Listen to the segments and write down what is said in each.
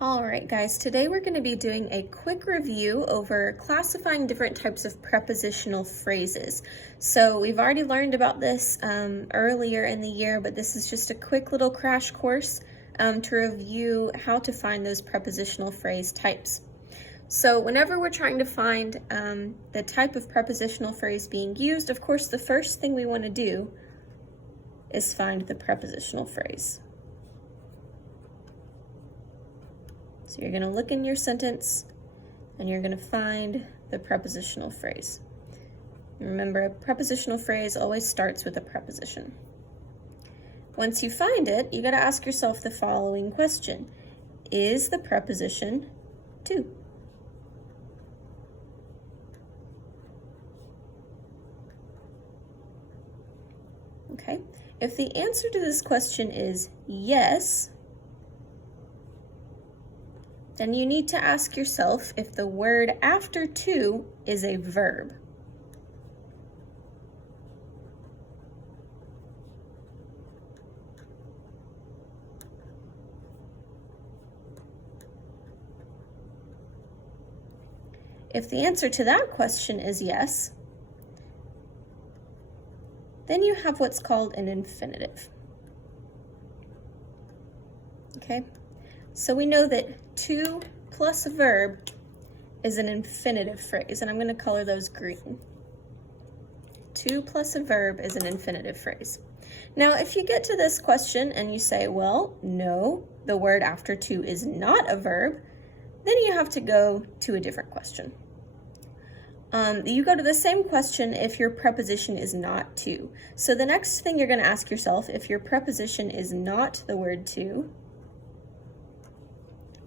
All right, guys, today we're going to be doing a quick review over classifying different types of prepositional phrases. So we've already learned about this earlier in the year, but this is just a quick little crash course to review how to find those prepositional phrase types. So whenever we're trying to find the type of prepositional phrase being used, of course, the first thing we want to do is find the prepositional phrase. So you're going to look in your sentence and you're going to find the prepositional phrase. Remember, a prepositional phrase always starts with a preposition. Once you find it, you got to ask yourself the following question. Is the preposition to? Okay. If the answer to this question is yes, then you need to ask yourself if the word after to is a verb. If the answer to that question is yes, then you have what's called an infinitive. Okay? So we know that to plus a verb is an infinitive phrase, and I'm going to color those green. To plus a verb is an infinitive phrase. Now, if you get to this question and you say, well, no, the word after to is not a verb, then you have to go to a different question. You go to the same question if your preposition is not to. So the next thing you're going to ask yourself, if your preposition is not the word to,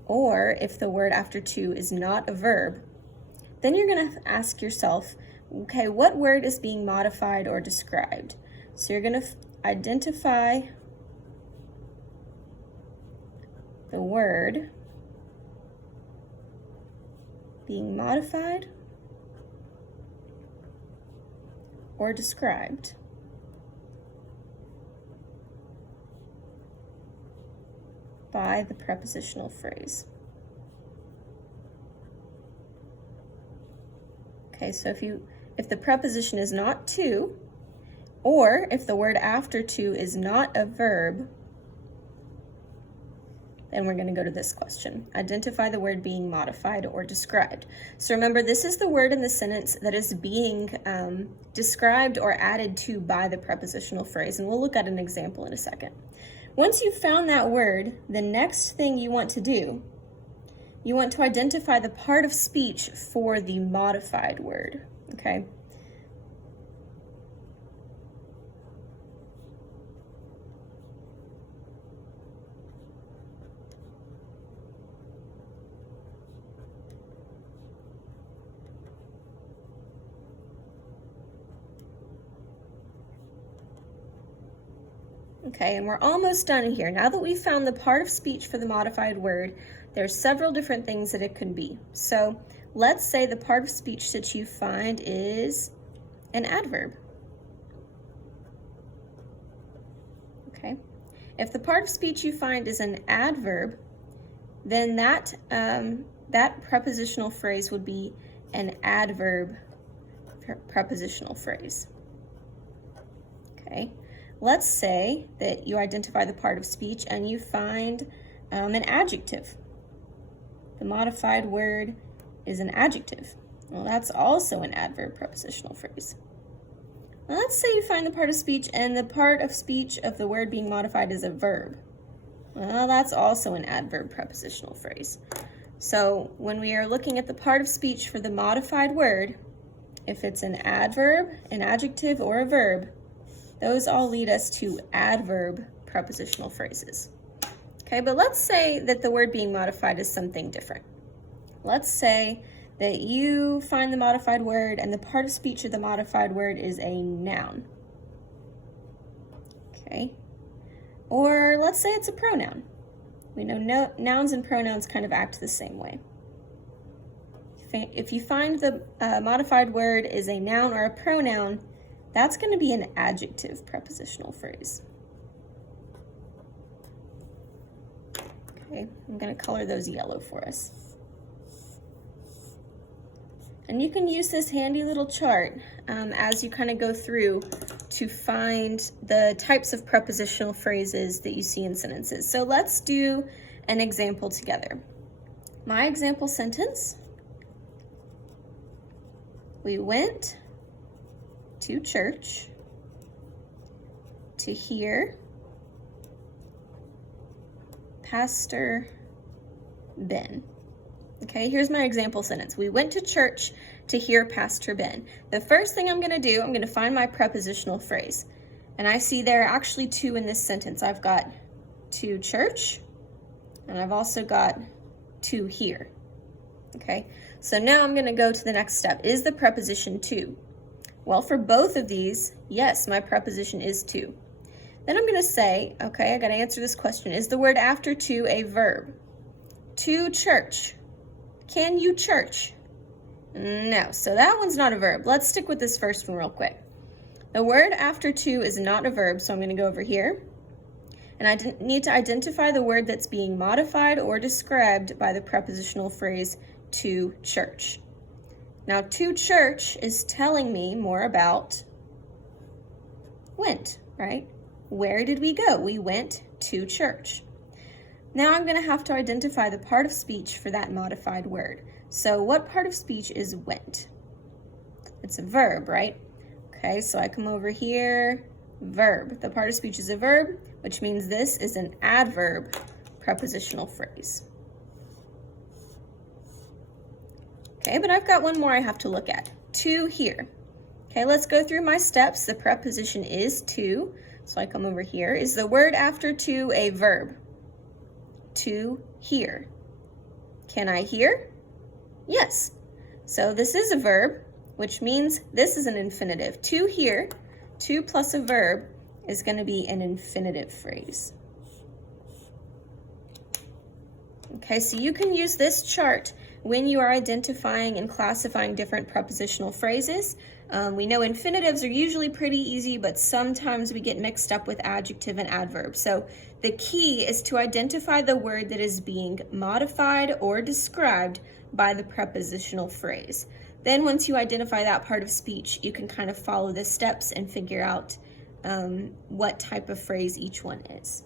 or if the word after to is not a verb, then you're going to ask yourself, okay, what word is being modified or described? So you're going to identify the word being modified or described by the prepositional phrase. Okay, so if the preposition is not to, or if the word after to is not a verb, then we're going to go to this question. Identify the word being modified or described. So remember, this is the word in the sentence that is being described or added to by the prepositional phrase, and we'll look at an example in a second. Once you've found that word, the next thing you want to do, you want to identify the part of speech for the modified word, okay? Okay, and we're almost done here. Now that we've found the part of speech for the modified word, there's several different things that it could be. So let's say the part of speech that you find is an adverb. Okay, if the part of speech you find is an adverb, then that prepositional phrase would be an adverb prepositional phrase. Okay. Let's say that you identify the part of speech and you find an adjective. The modified word is an adjective. Well, that's also an adverb prepositional phrase. Now, let's say you find the part of speech and the part of speech of the word being modified is a verb. Well, that's also an adverb prepositional phrase. So when we are looking at the part of speech for the modified word, if it's an adverb, an adjective, or a verb, those all lead us to adverb prepositional phrases. Okay, but let's say that the word being modified is something different. Let's say that you find the modified word and the part of speech of the modified word is a noun. Okay, or let's say it's a pronoun. We know nouns and pronouns kind of act the same way. If you find the modified word is a noun or a pronoun, that's going to be an adjective prepositional phrase. Okay, I'm going to color those yellow for us. And you can use this handy little chart as you kind of go through to find the types of prepositional phrases that you see in sentences. So let's do an example together. My example sentence: we went to church to hear Pastor Ben. Okay, here's my example sentence. We went to church to hear Pastor Ben. The first thing I'm going to do, I'm going to find my prepositional phrase. And I see there are actually two in this sentence. I've got to church, and I've also got to hear. Okay, so now I'm going to go to the next step. Is the preposition to? Well, for both of these, yes, my preposition is to. Then I'm going to say, okay, I got to answer this question. Is the word after to a verb? To church. Can you church? No, so that one's not a verb. Let's stick with this first one real quick. The word after to is not a verb, so I'm going to go over here. And I need to identify the word that's being modified or described by the prepositional phrase to church. Now, to church is telling me more about went, right? Where did we go? We went to church. Now I'm going to have to identify the part of speech for that modified word. So what part of speech is went? It's a verb, right? Okay, so I come over here, verb. The part of speech is a verb, which means this is an adverb prepositional phrase. Okay, but I've got one more I have to look at. To hear. Okay, let's go through my steps. The preposition is to, so I come over here. Is the word after to a verb? To hear. Can I hear? Yes. So this is a verb, which means this is an infinitive. To hear, to plus a verb is going to be an infinitive phrase. Okay, so you can use this chart when you are identifying and classifying different prepositional phrases. We know infinitives are usually pretty easy, but sometimes we get mixed up with adjective and adverb. So the key is to identify the word that is being modified or described by the prepositional phrase. Then once you identify that part of speech, you can kind of follow the steps and figure out what type of phrase each one is.